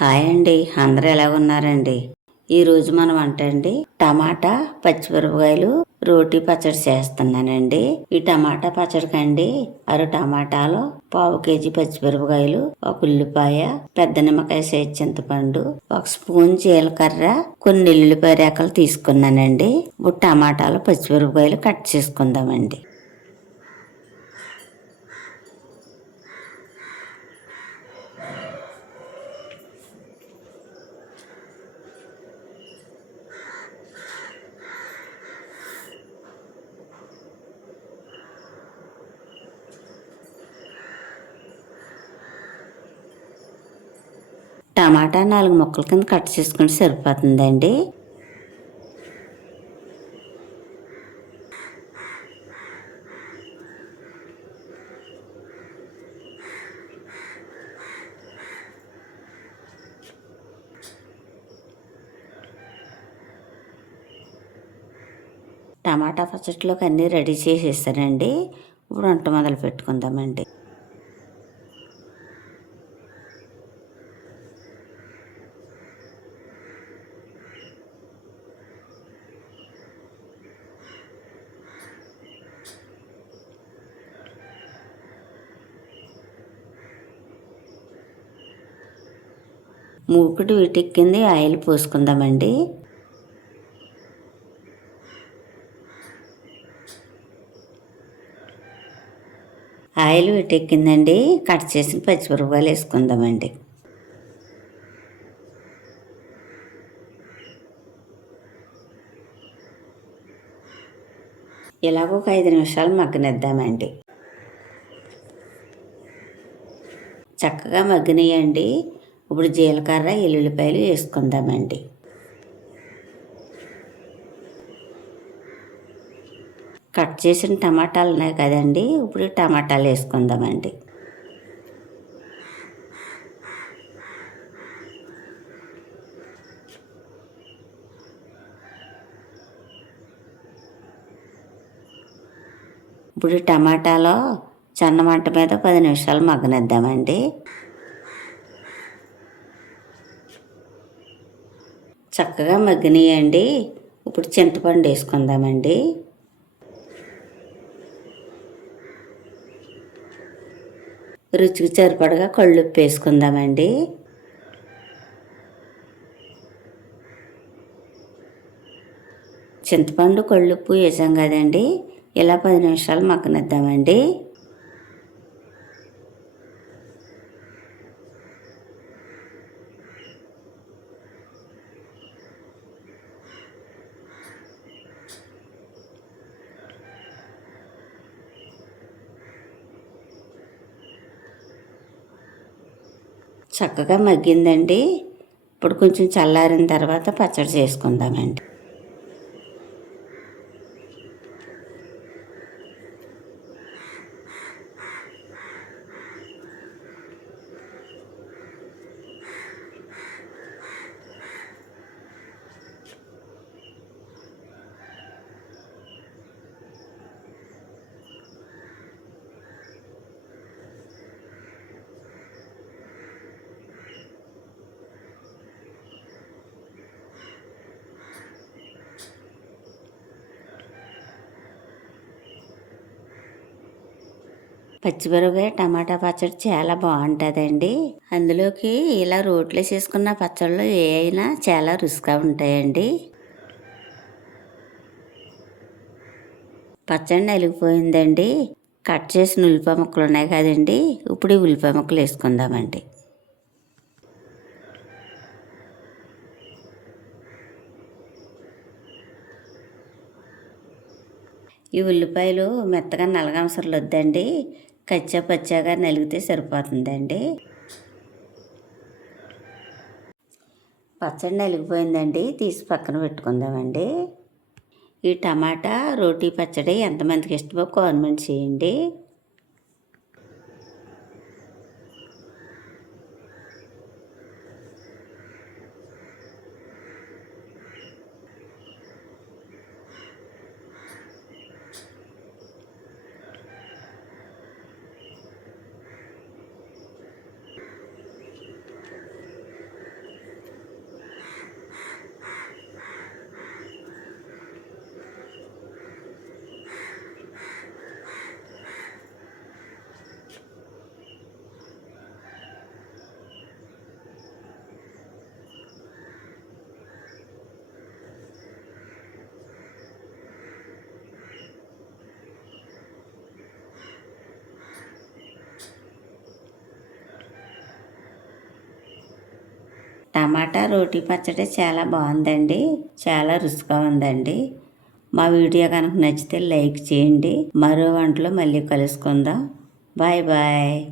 Hi అండి, అందరూ ఎలా ఉన్నారండి? ఈరోజు మనం అండి టమాటా పచ్చిమిరపకాయలు రోటి పచ్చడి చేస్తున్నానండి. ఈ టమాటా పచ్చడికండి టమాటాలు, పావు కేజీ పచ్చిమిరపకాయలు, ఒక ఉల్లిపాయ, పెద్ద నిమ్మకాయ సైజ్ చింతపండు, ఒక స్పూన్ జీలకర్ర, కొన్ని ఎల్లుల్లిపాయ రేకలు తీసుకున్నానండి. ఇప్పుడు టమాటాలు పచ్చిమిరపకాయలు కట్ చేసుకుందామండి. టమాటా 4 ముక్కల కింద కట్ చేసుకుంటే సరిపోతుందండి. టమాటా పచ్చడిలోకి అన్నీ రెడీ చేసేసానండి. ఇప్పుడు వంట మొదలు పెట్టుకుందామండి. మూకుడు వీటెక్కింది, ఆయిల్ పోసుకుందామండి. ఆయిల్ వీటెక్కిందండి, కట్ చేసిన పచ్చిమిరపకాయలు వేసుకుందామండి. ఇలాగ ఒక 5 నిమిషాలు మగ్గనిద్దామండి. చక్కగా మగ్గినాయండి. ఇప్పుడు జీలకర్ర, ఎల్లుల్లిపాయలు వేసుకుందామండి. కట్ చేసిన టమాటాలు ఉన్నాయి కదండి, ఇప్పుడు టమాటాలు వేసుకుందామండి. ఇప్పుడు టమాటాలో సన్నమంట మీద 10 నిమిషాలు మగ్గనిద్దామండి. చక్కగా మగ్గినాయండి. ఇప్పుడు చింతపండు వేసుకుందామండి. రుచికి సరిపడగా కళ్ళుప్పు వేసుకుందామండి. చింతపండు కళ్ళుప్పు వేసాం కదండి, ఇలా 10 నిమిషాలు మగ్గనిద్దామండి. చక్కగా మగ్గిందండి. ఇప్పుడు కొంచెం చల్లారిన తర్వాత పచ్చడి చేసుకుందామండి. పచ్చిమిరపకాయ టమాటా పచ్చడి చాలా బాగుంటుందండి. అందులోకి ఇలా రోట్లో చేసుకున్న పచ్చళ్ళు ఏ అయినా చాలా రుచిగా ఉంటాయండి. పచ్చడి నలిగిపోయిందండి. కట్ చేసిన ఉల్లిపాయ ముక్కలు ఉన్నాయి కదండి, ఇప్పుడు ఈ ఉల్లిపాయ ముక్కలు వేసుకుందామండి. ఈ ఉల్లిపాయలు మెత్తగా నలగవసరం వద్దండి, కచ్చా పచ్చాగా నలిగితే సరిపోతుందండి. పచ్చడి నలిగిపోయిందండి, తీసి పక్కన పెట్టుకుందామండి. ఈ టమాటా రోటీ పచ్చడి ఎంతమందికి ఇష్టమో కామెంట్ చేయండి. టమాటా రోటి పచ్చడి చాలా బాగుందండి. చాలా రుచిగా ఉందండి. మా వీడియో కనుక నచ్చితే లైక్ చేయండి. మరో వంటలో మళ్ళీ కలుసుకుందాం. Bye bye.